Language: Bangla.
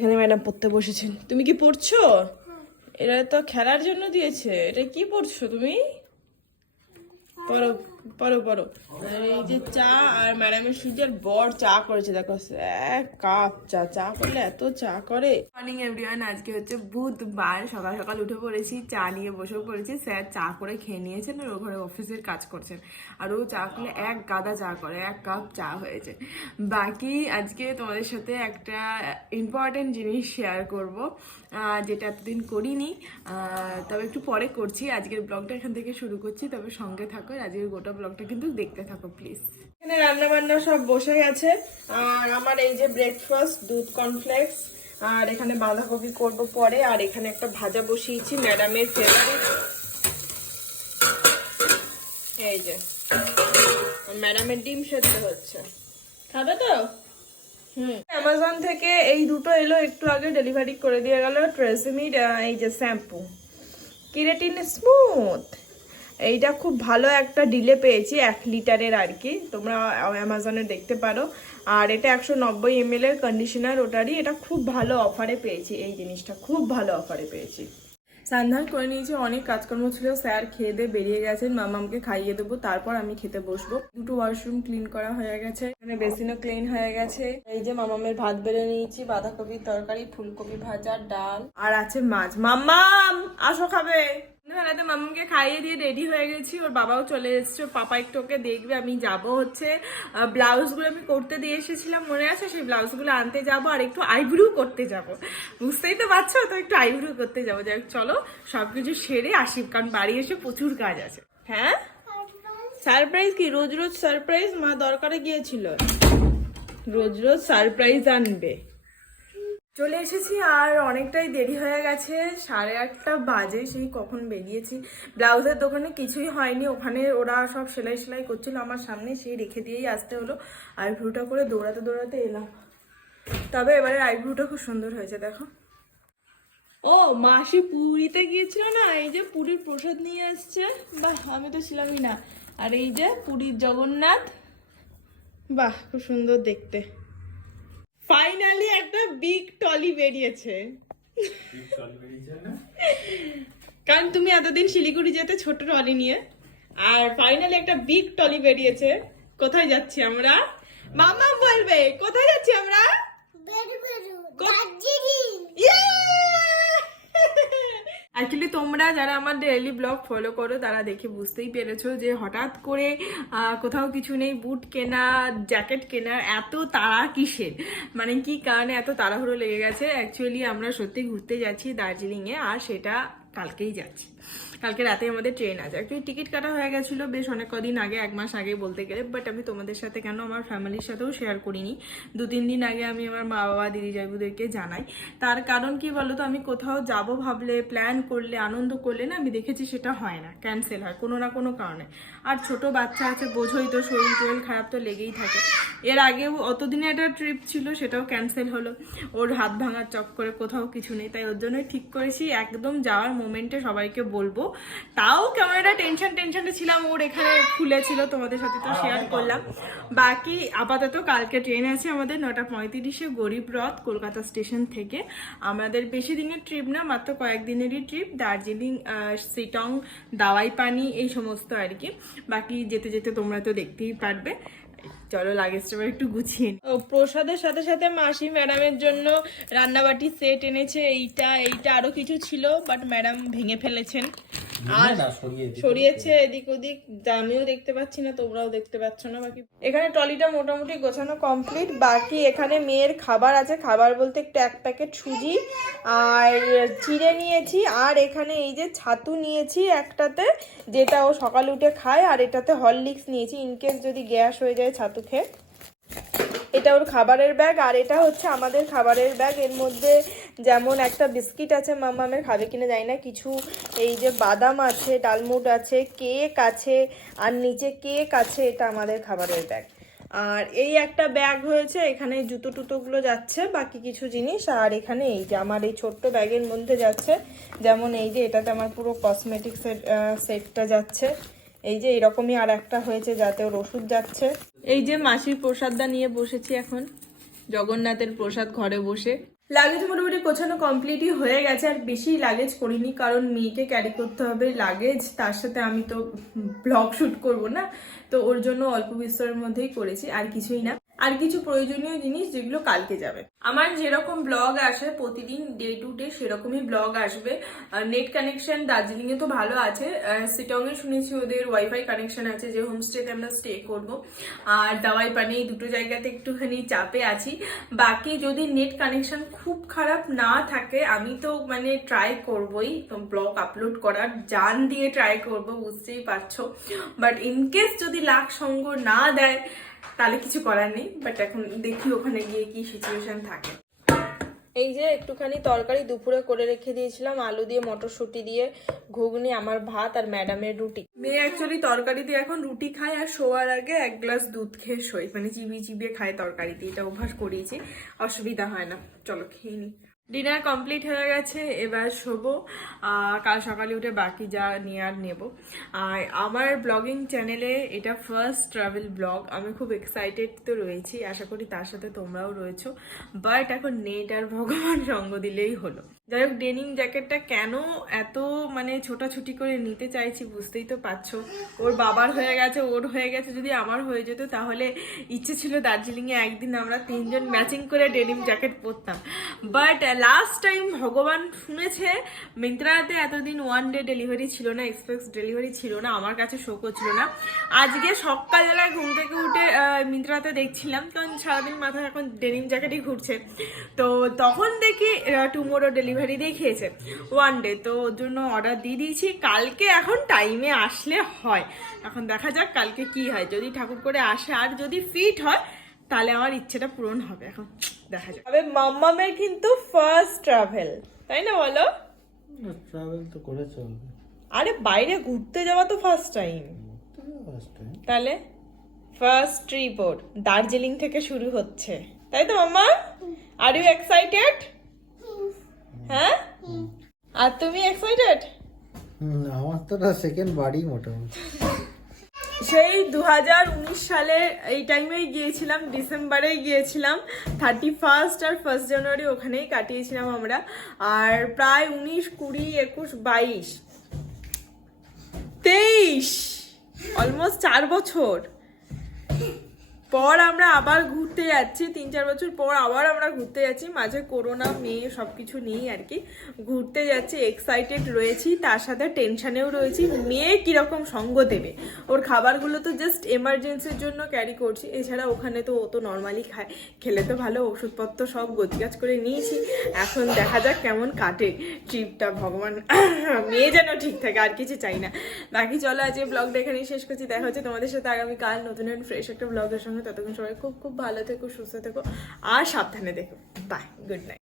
এখানে ম্যাডাম পড়তে বসেছেন। তুমি কি পড়ছো? এটা তো খেলার জন্য দিয়েছে। এটা কি পড়ছো তুমি? পড়ো পড়ো পড়ো। আর এই যে চা, আর ম্যাডামের সূর্যের বর চা করেছে, দেখো 1 কাপ চা। চা করলে এত চা করে। মর্নিং এভরিওয়ান, আজকে হচ্ছে বুধবার। সকাল সকাল উঠে পড়েছি, চা নিয়ে বসেও পড়েছি। স্যার চা করে খেয়ে নিয়েছেন আর ও ঘরে অফিসের কাজ করছেন। আর ও চা করলে 1 গাদা চা করে, 1 কাপ চা হয়েছে। বাকি আজকে তোমাদের সাথে একটা ইম্পর্টেন্ট জিনিস শেয়ার করব, যেটা এতদিন করিনি, তবে একটু পরে করছি। আজকের ব্লগটা এখান থেকে শুরু করছি, তবে সঙ্গে থাকো। আজকের গোটা ব্লগটা কিন্তু দেখতে থাকো প্লিজ। এখানে রান্না বান্না সব বসে গেছে। আর আমার এই যে ব্রেকফাস্ট, দুধ কর্নফ্লেক্স, আর এখানে বাঁধাকপি করব পরে। আর এখানে একটা ভাজা বসিয়েছি, ম্যাডামের ফেভারিট। এই যে ম্যাডামের ডিম সেদ্ধ হচ্ছে, খাবে তো? অ্যামাজন থেকে এই দুটো এলো, একটু আগে ডেলিভারি করে দিয়ে গেল। ট্রেসিমির এই যে শ্যাম্পু, কেরাটিন স্মুথ, এইটা খুব ভালো একটা ডিলে পেয়েছি, 1 লিটারের আর কি, তোমরা অ্যামাজনে দেখতে পারো। আর এটা 190 ml এর কন্ডিশনার, ওটারই। এটা খুব ভালো অফারে পেয়েছি, এই জিনিসটা খুব ভালো অফারে পেয়েছি। সন্ধান করে নিয়েছি, অনেক কাজকর্ম ছিল। স্যার খেয়ে দিয়ে বেরিয়ে গেছেন, মামামকে খাইয়ে দেবো, তারপর আমি খেতে বসবো। দুটো ওয়াশরুম ক্লিন করা হয়ে গেছে, এখানে বেসিনও ক্লিন হয়ে গেছে। এই যে মামামের ভাত বেড়ে নিয়েছি, বাঁধাকপির তরকারি, ফুলকপি ভাজা, ডাল, আর আছে মাছ। মাম্মাম আসো খাবে। বেলাতে মামাকে খাইয়ে দিয়ে রেডি হয়ে গেছি, ওর বাবাও চলে এসেছে। ওর পাপা একটু ওকে দেখবে। আমি যাব হচ্ছে ব্লাউজগুলো আমি করতে দিয়ে এসেছিলাম, মনে আছে? সেই ব্লাউজগুলো আনতে যাব, আর একটু আইব্রু করতে যাব। বুঝতেই তো পারছো, তো একটু আইব্রু করতে যাবো। যাই হোক, চলো সবকিছু সেরে আসি, কারণ বাড়ি এসে প্রচুর কাজ আছে। হ্যাঁ, সারপ্রাইজ কি? রোজ রোজ সারপ্রাইজ? মা দরকারে গিয়েছিল, রোজ রোজ সারপ্রাইজ আনবে। চলে এসেছি, আর অনেকটাই দেরি হয়ে গেছে, 8:30 বাজে। সেই কখন বেরিয়েছি। ব্লাউজের দোকানে কিছুই হয়নি, ওখানে ওরা সব সেলাই করছিল আমার সামনে, সেই রেখে দিয়েই আসতে হলো। আইব্রুটা করে দৌড়াতে দৌড়াতে এলাম। তবে এবারে আইব্রুটা খুব সুন্দর হয়েছে, দেখো। ও মাসি পুরীতে গিয়েছিল না, এই যে পুরীর প্রসাদ নিয়ে আসছে। বাহ, আমি তো ছিলামই না। আর এই যে পুরীর জগন্নাথ, বাহ খুব সুন্দর দেখতে। ফাইনালি একটা বিগ টলি বেরিয়েছে। কারণ তুমি এতদিন শিলিগুড়ি যেতে ছোট টলি নিয়ে, আর ফাইনালি একটা বিগ টলি বেরিয়েছে। কোথায় যাচ্ছি আমরা? মামা বলবে কোথায় যাচ্ছি আমরা। অ্যাকচুয়ালি তোমরা যারা আমার ডেইলি ব্লগ ফলো করো তারা দেখে বুঝতেই পেরেছো যে হঠাৎ করে কোথাও কিছু নেই, বুট কেনা, জ্যাকেট কেনা, এত তাড়া কিসের, মানে কি কারণে এত তাড়াহুড়ো লেগে গেছে। অ্যাকচুয়ালি আমরা সত্যি ঘুরতে যাচ্ছি দার্জিলিংয়ে, আর সেটা কালকেই যাচ্ছি। কালকে রাতে আমাদের ট্রেন আছে। অ্যাকচুয়ালি টিকিট কাটা হয়ে গেছিলো বেশ অনেক কদিন আগে, 1 মাস আগে বলতে গেলে। বাট আমি তোমাদের সাথে কেন, আমার ফ্যামিলির সাথেও শেয়ার করিনি। 2-3 দিন আগে আমি আমার মা বাবা, দিদি জাইবুদেরকে জানাই। তার কারণ কি বলতো, আমি কোথাও যাব ভাবলে, প্ল্যান করলে, আনন্দ করলে না, আমি দেখেছি সেটা হয় না, ক্যান্সেল হয় কোনো না কোনো কারণে। আর ছোট বাচ্চা আছে, বোঝোই তো, শরীর খারাপ তো লেগেই থাকে। এর আগেও অতদিনে একটা ট্রিপ ছিল, সেটাও ক্যান্সেল হলো। ওর হাত ভাঙার চক্করে কোথাও কিছু নেই, তাই ওর জন্যই ঠিক করেছি একদম যাওয়ার মোমেন্টে সবাইকে বলবো। তাও কেমন একটা টেনশনে ছিলাম, ওর এখানে খুলেছিল, তোমাদের সাথে তো শেয়ার করলাম। বাকি আপাতত কালকে ট্রেন আছে আমাদের 9:35-এ, গরিব রথ, কলকাতা স্টেশন থেকে। আমাদের বেশি দিনের ট্রিপ না, মাত্র কয়েকদিনেরই ট্রিপ। দার্জিলিং, সিটং, দাওয়াই পানি, এই সমস্ত আর কি। বাকি যেতে যেতে তোমরা তো দেখতেই পারবে। চলো লাগেজটা একটু গুছিয়ে। ও প্রসাদের সাথে সাথে মাসি ম্যাডামের জন্য রান্নাবাটি সেট এনেছে। এইটা আরো কিছু ছিল, বাট ম্যাডাম ভেঙে ফেলেছেন আর সরিয়েছে এদিক ওদিক। আমিও দেখতে পাচ্ছি না, তোমরাও দেখতে পাচ্ছ না। বাকি এখানে ট্রলিটা মোটামুটি গোছানো কমপ্লিট। বাকি এখানে মেয়ের খাবার আছে, খাবার বলতে একটু 1 প্যাকেট সুজি আর চিড়ে নিয়েছি। আর এখানে এই যে ছাতু নিয়েছি একটাতে, যেটা ও সকালে উঠে খায়। আর এটাতে হরলিক্স নিয়েছি, ইনকেস যদি গ্যাস হয়ে যায় ছাতু খেয়ে। এটা ওর খাবারের ব্যাগ। আর এটা হচ্ছে আমাদের খাবারের ব্যাগ। এর মধ্যে যেমন একটা বিস্কিট আছে, মামামের খাবে কিনা জানি না, কিছু এই যে বাদাম আছে, ডালমুট আছে, কেক আছে, আর নিচে কেক আছে। এটা আমাদের খাবারের ব্যাগ। আর এই একটা ব্যাগ হয়েছে, এখানে জুতো টুতোগুলো যাচ্ছে, বাকি কিছু জিনিস। আর এখানে এই যে আমার এই ছোট্ট ব্যাগের মধ্যে যাচ্ছে, যেমন এই যে এটাতে আমার পুরো কসমেটিক্স সেটটা যাচ্ছে। এই যে এরকমই আর একটা হয়েছে, যাতে ওর ওষুধ যাচ্ছে। এই যে মাসির প্রসাদটা নিয়ে বসেছি এখন, জগন্নাথের প্রসাদ ঘরে বসে। লাগেজ মোটামুটি গোছানো কমপ্লিটই হয়ে গেছে, আর বেশি লাগেজ করিনি কারণ মেয়েকে ক্যারি করতে হবে লাগেজ, তার সাথে আমি তো ব্লগ শুট করব না, তো ওর জন্য অল্প বিস্তরের মধ্যেই করেছি, আর কিছুই না। আর কিছু প্রয়োজনীয় জিনিস যেগুলো কালকে যাবে। আমার যেরকম ব্লগ আসে প্রতিদিন ডে টু ডে সেরকমই ব্লগ আসবে। নেট কানেকশন দার্জিলিংয়ে তো ভালো আছে, সিটংয়ে শুনেছি ওদের ওয়াইফাই কানেকশন আছে, যে হোমস্টেতে আমরা স্টে করব। আর দাওয়াই পানি এই দুটো জায়গাতে একটুখানি চাপে আছি। বাকি যদি নেট কানেকশন খুব খারাপ না থাকে আমি তো মানে ট্রাই করবই তো ব্লগ আপলোড করার, জান দিয়ে ট্রাই করব, বুঝতেই পারছো। বাট ইনকেস যদি লাখ সঙ্গ না দেয় তাহলে কিছু করার নেই, বাট এখন দেখি ওখানে গিয়ে কি সিচুয়েশন থাকে। এই যে একটুখানি তরকারি দুপুরে করে রেখে দিয়েছিলাম, আলু দিয়ে মটরশুঁটি দিয়ে ঘুগনি, আমার ভাত আর ম্যাডামের রুটি। মেয়ে অ্যাকচুয়ালি তরকারি দিয়ে এখন রুটি খায়, আর শোয়ার আগে এক গ্লাস দুধ খেয়ে শোয়, মানে চিবিয়ে চিবিয়ে খায় তরকারি দিয়ে, এটা অভ্যাস করিয়েছি, অসুবিধা হয় না। চলো খেয়ে নি। ডিনার কমপ্লিট হয়ে গেছে, এবার শোবো। কাল সকালে উঠে বাকি যা নিয়ে আর নেবো। আর আমার ব্লগিং চ্যানেলে এটা ফার্স্ট ট্রাভেল ব্লগ, আমি খুব এক্সাইটেড তো রয়েছি, আশা করি তার সাথে তোমরাও রয়েছো। বাট এখন নেট আর ভগবান সঙ্গ দিলেই হলো। যাই হোক, ডেনিম জ্যাকেটটা কেন এত মানে ছোটাছুটি করে নিতে চাইছি বুঝতেই তো পারছো। ওর বাবার হয়ে গেছে, ওর হয়ে গেছে, যদি আমার হয়ে যেত তাহলে ইচ্ছে ছিল দার্জিলিংয়ে একদিন আমরা তিনজন ম্যাচিং করে ডেনিম জ্যাকেট পরতাম। বাট লাস্ট টাইম ভগবান শুনেছে মিন্ত্রাতে এতদিন ওয়ান ডে ডেলিভারি ছিল না, এক্সপ্রেস ডেলিভারি ছিল না, আমার কাছে শো করছিল না। আজকে সকালবেলায় ঘুম থেকে উঠে মিন্ত্রাতে দেখছিলাম, কারণ সারাদিন মাথায় এখন ডেনিম জ্যাকেটই ঘুরছে, তো তখন দেখি টুমোরো ডেলিভারি দেখিয়েছে ওয়ান ডে, তো ওর জন্য অর্ডার দিয়ে দিয়েছি। কালকে এখন টাইমে আসলে হয়, এখন দেখা যাক কালকে কি হয়, যদি ঠাকুর করে আসে আর যদি ফিট হয় তাহলে আমার ইচ্ছেটা পূরণ হবে, এখন দেখা যাক। তবে মাম্মামের কিন্তু ফার্স্ট ট্রাভেল, তাই না বলো? ট্রাভেল তো করেছো, আরে বাইরে ঘুরতে যাওয়া তো ফার্স্ট টাইম, তাহলে ফার্স্ট ট্রিপ ওর দার্জিলিং থেকে শুরু হচ্ছে, তাই তো মাম্মা? Are you excited? হ্যাঁ, আর তুমি এক্সাইটেড? আমার তো সেকেন্ড বাড়ি মোটামুটি। সেই 2019 সালে এই টাইমেই গিয়েছিলাম, ডিসেম্বরেই গিয়েছিলাম, 31 আর 1 জানুয়ারি ওখানেই কাটিয়েছিলাম আমরা। আর প্রায় 19, 20, 21, 22, 23 অলমোস্ট 4 বছর পর আমরা আবার ঘুরতে যাচ্ছি, 3-4 বছর পর আবার আমরা ঘুরতে যাচ্ছি, মাঝে করোনা মেয়ে সবকিছু নিয়েই আর কি ঘুরতে যাচ্ছি। এক্সাইটেড রয়েছি, তার সাথে টেনশনেও রয়েছি, মেয়ে কিরকম সঙ্গ দেবে। ওর খাবারগুলো তো জাস্ট এমার্জেন্সির জন্য ক্যারি করছি, এছাড়া ওখানে তো ও তো নর্মালি খায়, খেলে তো ভালো, ওষুধপত্র সব গোছগাছ করে নিয়েছি। এখন দেখা যাক কেমন কাটে ট্রিপটা, ভগবান মেয়ে যেন ঠিক থাকে, আর কিছু চাই না। বাকি চলো আজকে ব্লগটা এখানেই শেষ করছি, দেখা হচ্ছে তোমাদের সাথে আগামীকাল নতুন ফ্রেশ একটা ব্লগের সঙ্গে। ততক্ষণ সবাই খুব খুব ভালো থেকো, সুস্থ থেকো আর সাবধানে দেখো। Bye, good night.